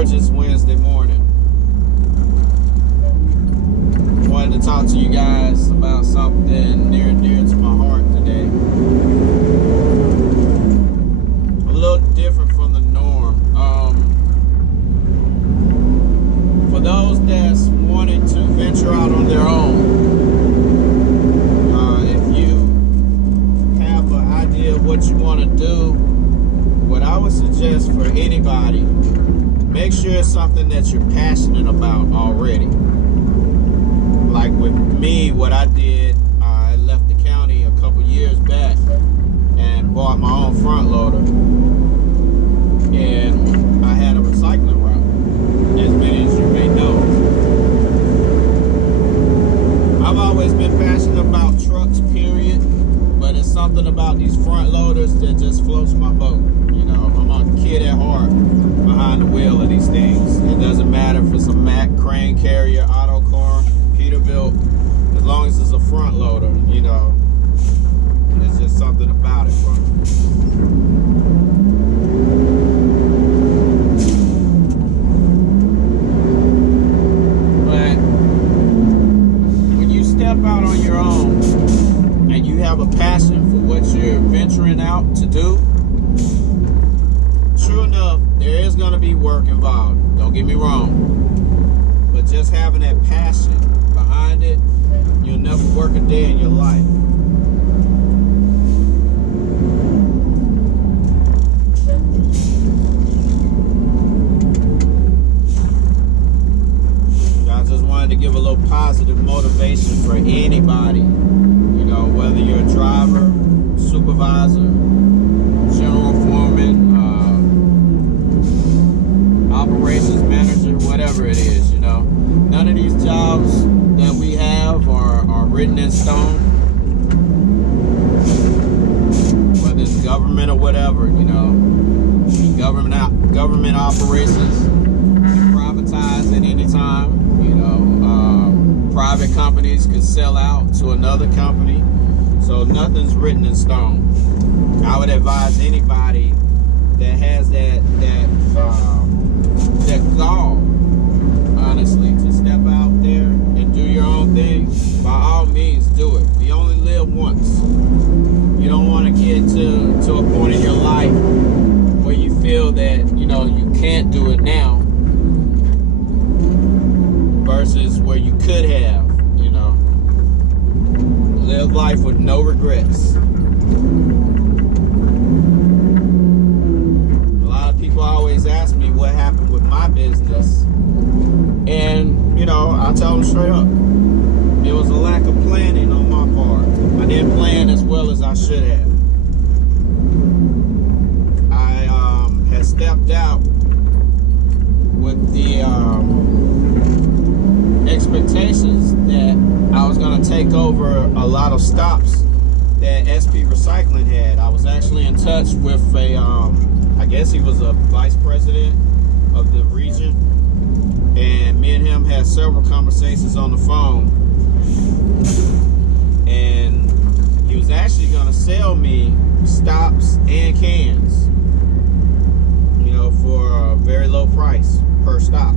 gorgeous Wednesday morning. Wanted to talk to you guys about something near and dear to my heart today. A little different from the norm. For those that's wanting to venture out on their own, if you have an idea of what you want to do, what I would suggest for anybody, make sure it's something that you're passionate about already. Like with me, what I did, I left the county a couple years back and bought my own front loader. And I had a recycling route, as many as you may know. I've always been passionate about trucks, period. But it's something about these front loaders that just floats my boat. You know, I'm a kid at heart behind the wheel of these things. It doesn't matter if it's a Mack, crane carrier, auto car, Peterbilt. As long as it's a front loader, you know, there's just something about it for me. But when you step out on your own and you have a passion for what you're venturing out to do, true enough, there is going to be work involved. Don't get me wrong. But just having that passion behind it, you'll never work a day in your life. I just wanted to give a little positive motivation for anybody. You know, whether you're a driver, supervisor, general foreman, operations manager, whatever it is, you know. None of these jobs that we have are written in stone. Whether it's government or whatever, you know. Government operations privatize at any time, you know. Private companies can sell out to another company. So nothing's written in stone. I would advise anybody that has that gall, honestly, to step out there and do your own thing. By all means, do it. We only live once. You don't want to get to a point in your life where you feel that, you know, you can't do it now versus where you could have, you know. Live life with no regrets. A lot of people always ask me what happened with my business. And, you know, I tell them straight up. It was a lack of planning on my part. I didn't plan as well as I should have. I had stepped out with the expectations that I was going to take over a lot of stops that SP Recycling had. I was actually in touch with I guess he was a vice president of the region, and me and him had several conversations on the phone, and he was actually going to sell me stops and cans, you know, for a very low price per stop.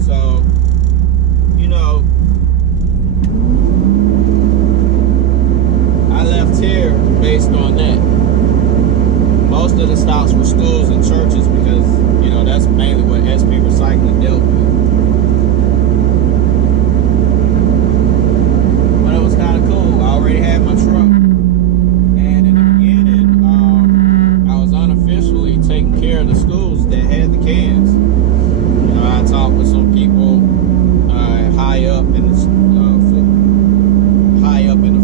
So, you know, I left here based on that. Most of the stops were schools and churches because, you know, that's mainly what SP Recycling dealt with. But it was kind of cool. I already had my truck. And in the beginning, I was unofficially taking care of the schools that had the cans. You know, I talked with some people high up in the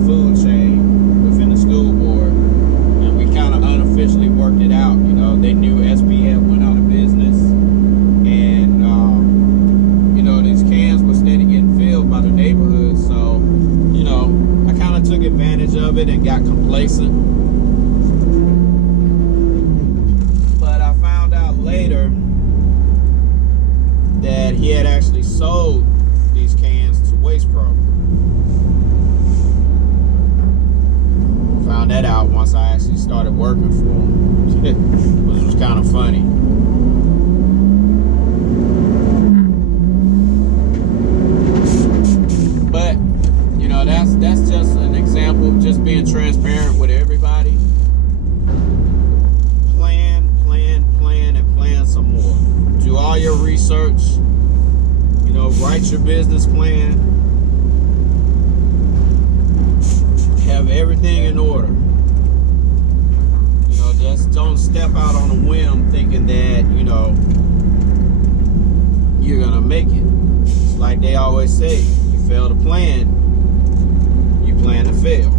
food chain within the school board, and we kind of unofficially worked it out. You know, they knew SB had went out of business, and you know, these cans were steady getting filled by the neighborhood. So, you know, I kind of took advantage of it and got complacent. But I found out later that he had actually sold these cans to Waste Pro. Found that out once I actually started working for him, which was kind of funny. research, write your business plan, have everything in order. Just don't step out on a whim thinking that, you're gonna make it. It's like they always say, you fail to plan, you plan to fail.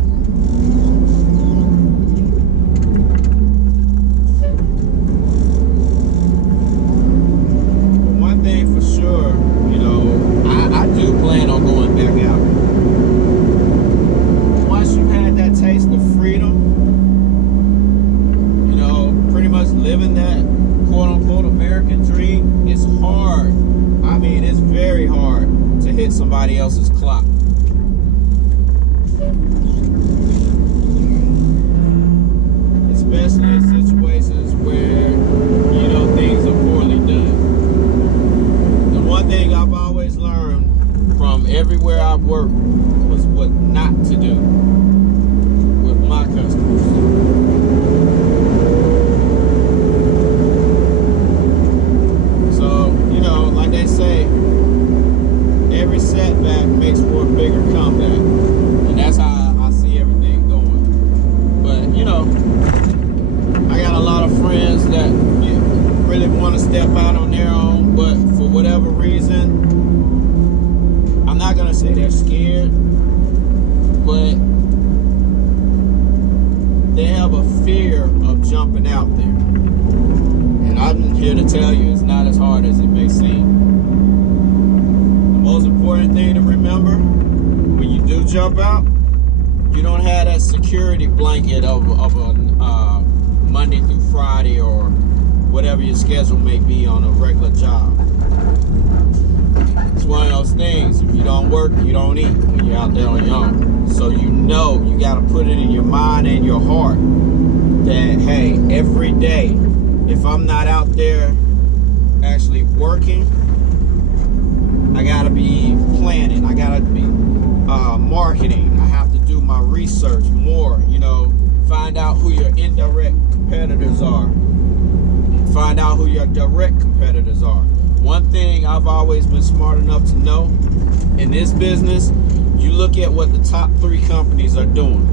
But one thing for sure, I do plan on going back out. Once you've had that taste of freedom, pretty much living that quote-unquote American dream, it's hard. I mean, it's very hard to hit somebody else's clock. Especially in situations where, things are poorly done. The one thing I've always learned from everywhere I've worked was what not to do with my customers. Like they say, every setback makes for a bigger comeback. And that's how I see everything going. But, I got a lot of friends that really want to step out on their own, but for whatever reason, I'm not going to say they're scared, but they have a fear of jumping out there. And I'm here to tell you, it's not as hard as it may seem. The most important thing to remember, when you do jump out, you don't have that security blanket of a Monday through Friday or whatever your schedule may be on a regular job. It's one of those things, if you don't work, you don't eat when you're out there on your own. So you got to put it in your mind and your heart that, hey, every day, if I'm not out there actually working, I gotta be planning. I gotta be marketing. I have to do my research more. Find out who your indirect competitors are. Find out who your direct competitors are. One thing I've always been smart enough to know in this business, you look at what the top 3 companies are doing.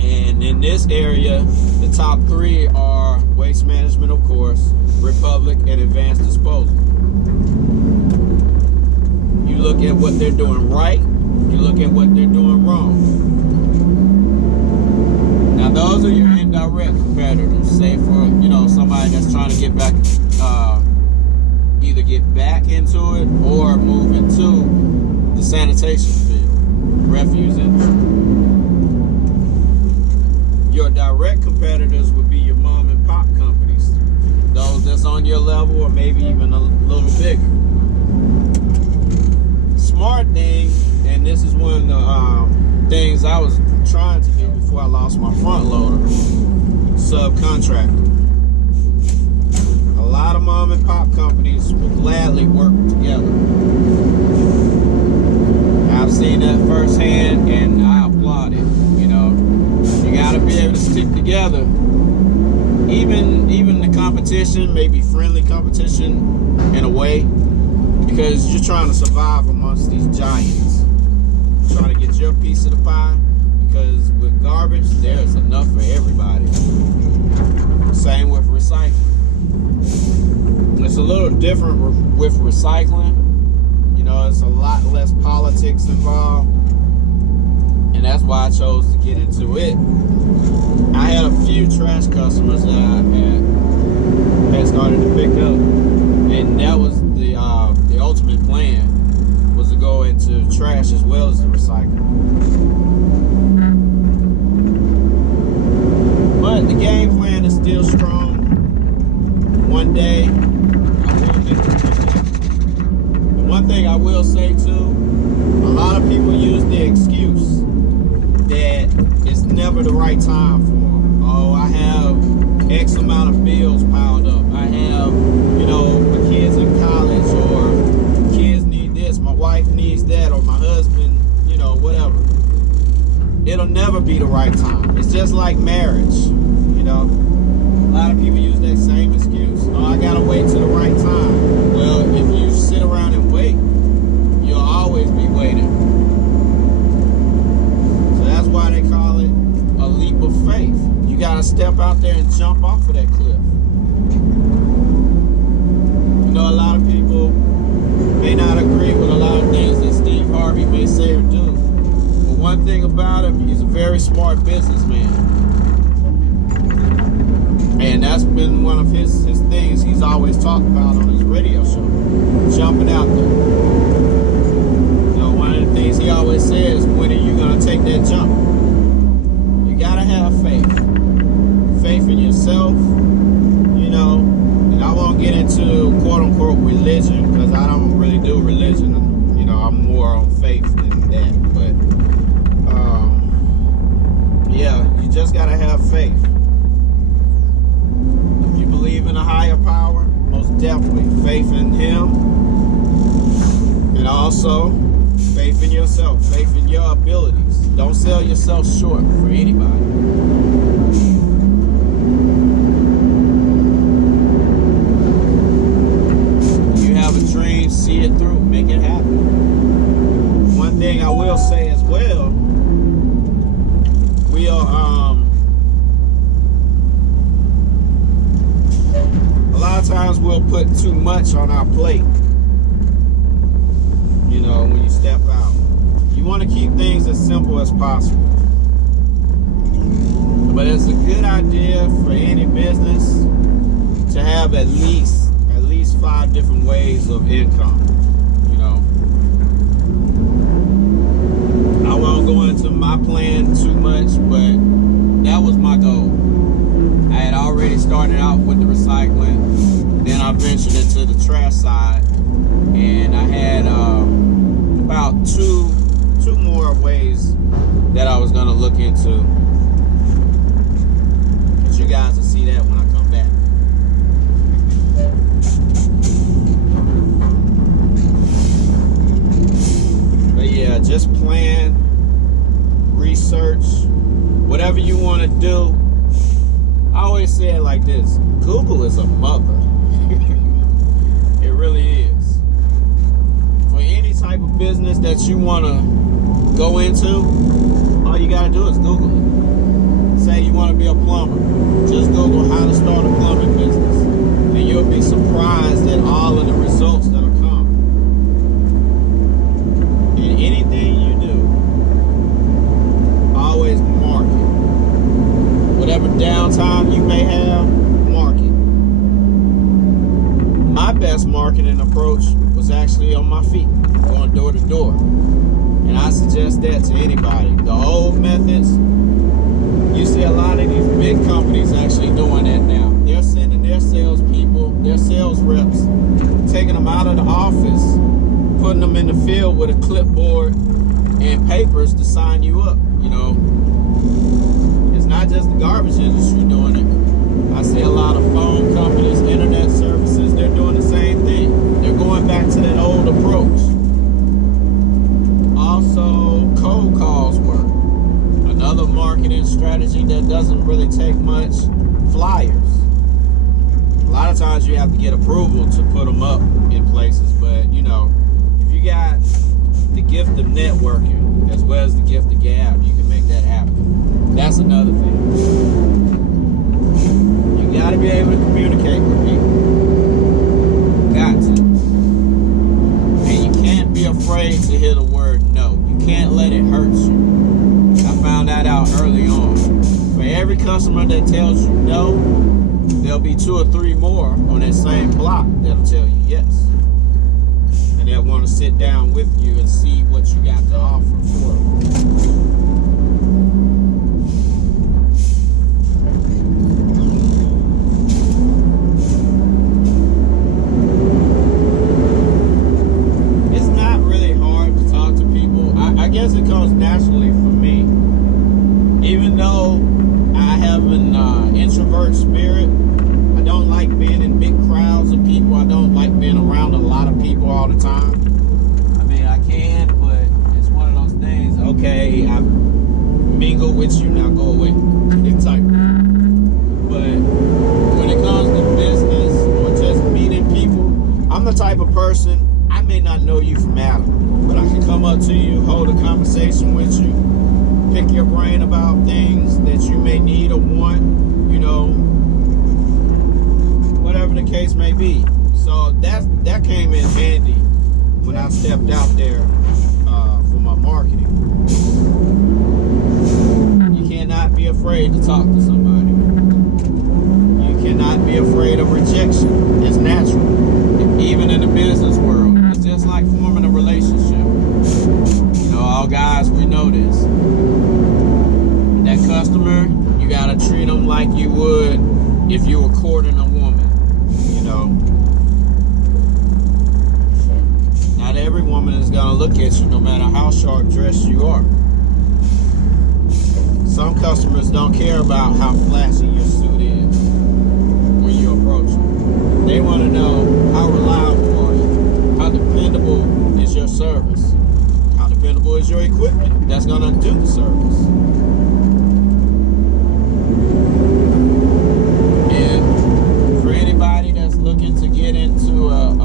And in this area, the top 3 are Waste Management, of course, Republic, and Advanced Disposal. You look at what they're doing right, you look at what they're doing wrong. Now, those are your indirect competitors. Say for, somebody that's trying to get back, either get back into it or move into the sanitation field, refuse industry. Your direct competitors would be your mom and pop companies, those that's on your level or maybe even a little bigger. Smart thing, and this is one of the things I was trying to do before I lost my front loader, subcontractor. A lot of mom and pop companies will gladly work together. I've seen that firsthand, and I applaud it. You gotta be able to stick together. Even the competition, maybe friendly competition in a way, because you're trying to survive amongst these giants. You're trying to get your piece of the pie, because with garbage, there's enough for everybody. Same with recycling. It's a little different with recycling. It's a lot less politics involved. And that's why I chose to get into it. I had a few trash customers that I had started to pick up. And that was the ultimate plan, was to go into trash as well as the recycling. But the game plan is still strong. One day, I will make it. The one thing I will say too, a lot of people use the excuse that it's never the right time for them. Oh, I have X amount of bills piled up. I have, my kids in college, or kids need this, my wife needs that, or my husband, whatever. It'll never be the right time. It's just like marriage, A lot of people use that same excuse. Oh, I gotta wait till the right time. Well, with. You know, a lot of people may not agree with a lot of things that Steve Harvey may say or do. But one thing about him, he's a very smart businessman. And that's been one of his things he's always talked about on his radio show. Jumping out there. You know, one of the things he always says, when are you going to take that jump? You got to have faith. Faith in yourself, you know. And I won't get into quote-unquote religion, because I don't really do religion. You know, I'm more on faith than that. But, yeah, you just got to have faith. If you believe in a higher power, most definitely faith in him. And also, faith in yourself, faith in your abilities. Don't sell yourself short for anybody. You have a dream, see it through, make it happen. One thing I will say as well, we are, a lot of times we'll put too much on our plate. You know, when you step out, you want to keep things as simple as possible. But it's a good idea for any business to have at least 5 different ways of income. You know, I won't go into my plan too much, but that was my goal. I had already started out with the recycling, then I ventured into the trash side, and I had about two more ways that I was gonna look into. But you guys will see that when I come back. But yeah, just plan, research, whatever you want to do. I always say it like this: Google is a mother. It really is. For any type of business that you want to go into, all you got to do is Google it. Say you want to be a plumber, just Google how to start a plumbing business, and you'll be surprised at all of the results that'll come. In anything you do, always market. Whatever downtime you may have, market. My best marketing approach was actually on my feet, going door to door. And I suggest that to anybody. The old methods, you see a lot of these big companies actually doing that now. They're sending their salespeople, their sales reps, taking them out of the office, putting them in the field with a clipboard and papers to sign you up, you know. It's not just the garbage industry doing it. I see a lot of phone companies, internet services, they're doing the same thing. They're going back to that old approach. Also, cold calls work. Another marketing strategy that doesn't really take much, flyers. A lot of times you have to get approval to put them up in places, but you know, if you got the gift of networking as well as the gift of gab, you can make that happen. That's another thing. You got to be able to communicate with people. Got to. And you can't be afraid to hear the word no. You can't let it hurt you. I found that out early on. For every customer that tells you no, there'll be 2 or 3 more on that same block that'll tell you yes. And they'll want to sit down with you and see what you got to offer for them. I guess it comes naturally for me. Even though I have an introvert spirit, I don't like being in big crowds of people. I don't like being around a lot of people all the time. I mean, I can, but it's one of those things. Okay, I mingle with you, now go away. Type. But when it comes to business or just meeting people, I'm the type of person, I may not know you from Adam, but I can come up to you, hold a conversation with you, pick your brain about things that you may need or want, you know. case may be. So that came in handy when I stepped out there for my marketing. You cannot be afraid to talk to somebody. You cannot be afraid of rejection. It's natural. Even in the business world, it's just like forming a relationship. You know, all guys, we know this. That customer, you gotta treat them like you would if you were courting a woman. You know, not every woman is gonna look at you, no matter how sharp dressed you are. Some customers don't care about how flashy your suit is when you approach them. They want to know how reliable are you, how dependable is your service, how dependable is your equipment that's gonna do the service. And for anybody that's looking to get into a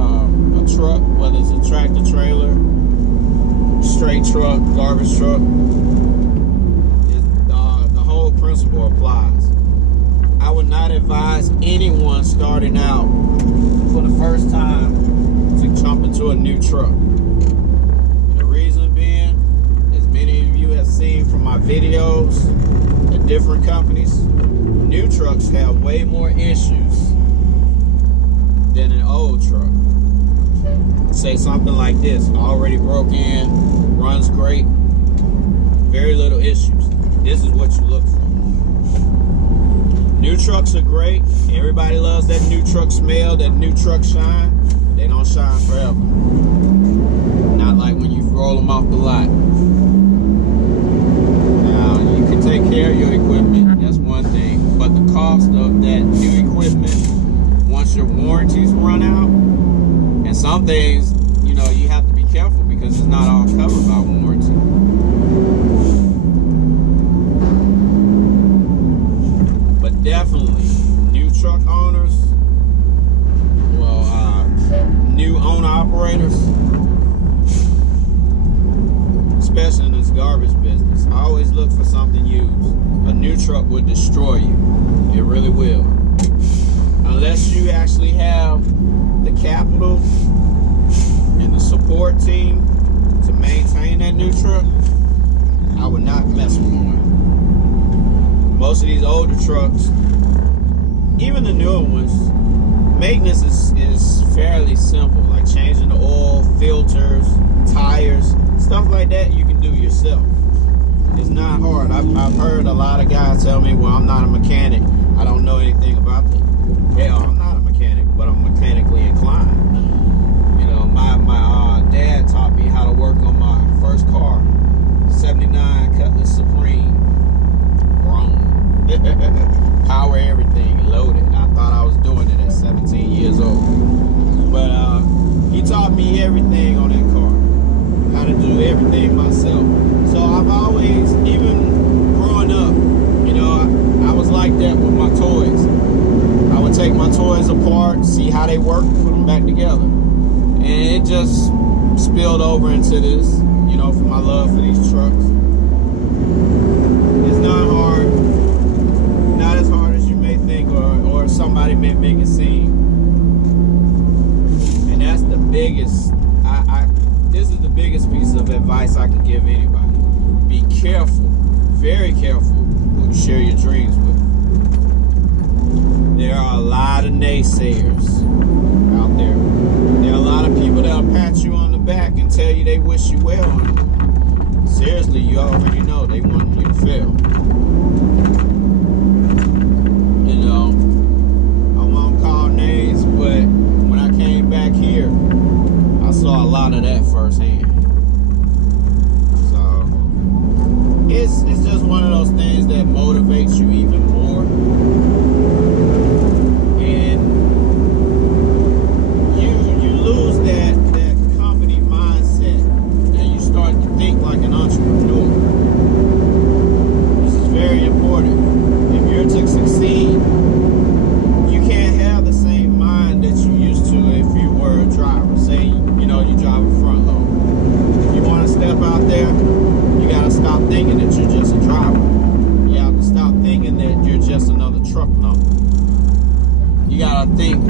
truck, whether it's a tractor trailer, straight truck, garbage truck, the whole principle applies. I would not advise anyone starting out for the first time to jump into a new truck. And the reason being, as many of you have seen from my videos at different companies, new trucks have way more issues than an old truck. Say something like this: already broke in, runs great, very little issues. This is what you look for. New trucks are great. Everybody loves that new truck smell, that new truck shine. They don't shine forever. Not like when you roll them off the lot. Now, you can take care of your equipment, that's one thing. But the cost of that new equipment, once your warranties run out, and some things, you know, you have to be careful because it's not all covered by warranty. But definitely, new truck owners, new owner-operators, especially in this garbage business, I always look for something used. A new truck would destroy you. It really will. Unless you actually have the capital and the support team to maintain that new truck, I would not mess with one. Most of these older trucks, even the newer ones, maintenance is fairly simple, like changing the oil, filters, tires, stuff like that you can do yourself. It's not hard. I've heard a lot of guys tell me, well, I'm not a mechanic, I don't know anything about that. Hell, I'm not a mechanic, but I'm mechanically inclined. You know, my dad taught me how to work on my first car, 79 Cutlass Supreme, grown. Power everything, loaded. I thought I was doing it at 17 years old. But he taught me everything on that car, how to do everything myself. So I've always, even growing up, you know, I was like that with my toys. I would take my toys apart, see how they work, put them back together. And it just spilled over into this, you know, for my love for these trucks. It's not hard. Not as hard as you may think, or somebody may make it seem. And that's the biggest, this is the biggest piece of advice I can give anybody. Be careful, very careful who you share your dreams with. There are a lot of naysayers out there. There are a lot of people that'll pat you on the back and tell you they wish you well. And seriously, you already know they want you to fail. You know, I won't call names, but when I came back here, I saw a lot of that firsthand. So it's just one of those things that motivates you even more. Say, you know, you drive a front load. I think,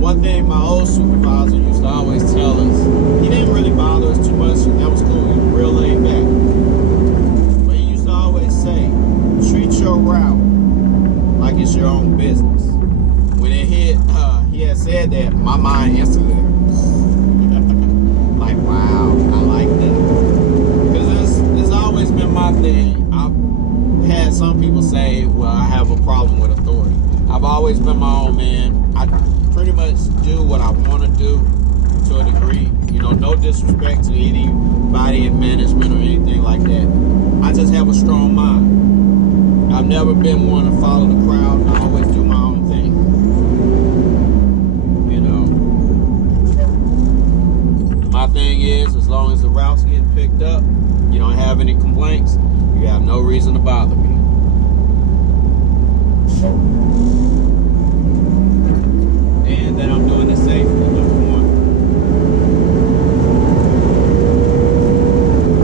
one thing my old supervisor used to always tell us, he didn't really bother us too much, and that was cool. He was real laid back. But he used to always say, treat your route like it's your own business. When it hit, he had said that, my mind instantly, like, wow, I like that. Because it's always been my thing. I've had some people say, well, I have a problem with authority. I've always been my own man. I pretty much do what I want to do to a degree. No disrespect to anybody in management or anything like that. I just have a strong mind. I've never been one to follow the crowd. I always do my own thing. My thing is, as long as the routes get picked up, you don't have any complaints, you have no reason to bother me. And that I'm doing it safely, number one.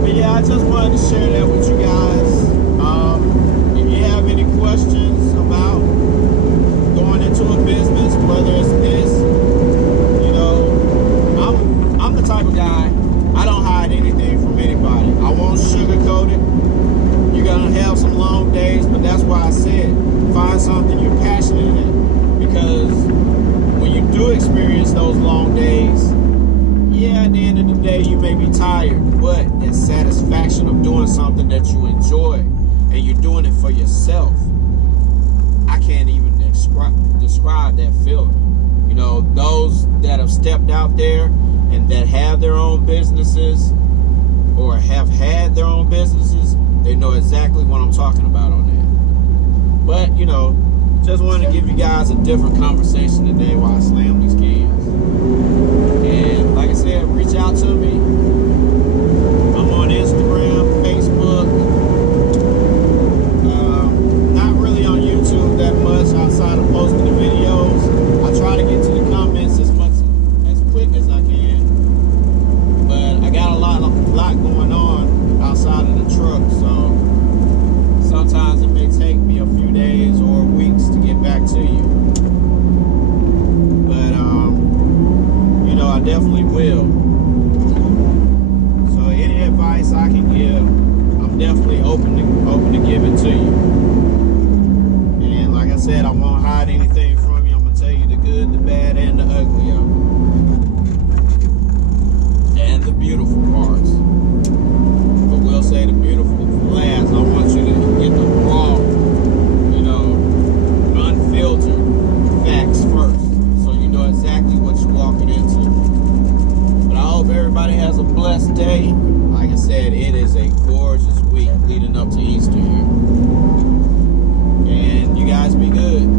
But yeah, I just wanted to share that with you guys. If you have any questions about going into a business, whether it's this, I'm the type of guy, I don't hide anything from anybody. I won't sugarcoat it. You're gonna have some long days, but that's why I said, find something you're passionate in. Because when you do experience those long days, yeah, at the end of the day, you may be tired, but that satisfaction of doing something that you enjoy, and you're doing it for yourself, I can't even describe that feeling. Those that have stepped out there and that have their own businesses or have had their own businesses, they know exactly what I'm talking about on that. But, just wanted to give you guys a different conversation today while I slam these cans. And like I said, reach out to me. I'm on Instagram, Facebook. Not really on YouTube that much outside of posting the videos. I try to get to the comments as quick as I can. But I got a lot going on outside of the truck, so sometimes it may take me a few days or weeks to get back to you. But I definitely will. So any advice I can give, I'm definitely open to give it to you. And like I said, I won't hide anything from you. I'm gonna tell you the good, the bad, and the ugly of it. And the beautiful parts. But we'll say the beautiful last. I want you to get the raw, unfiltered facts first, so you know exactly what you're walking into. But I hope everybody has a blessed day. Like I said, it is a gorgeous week leading up to Easter here. And you guys be good.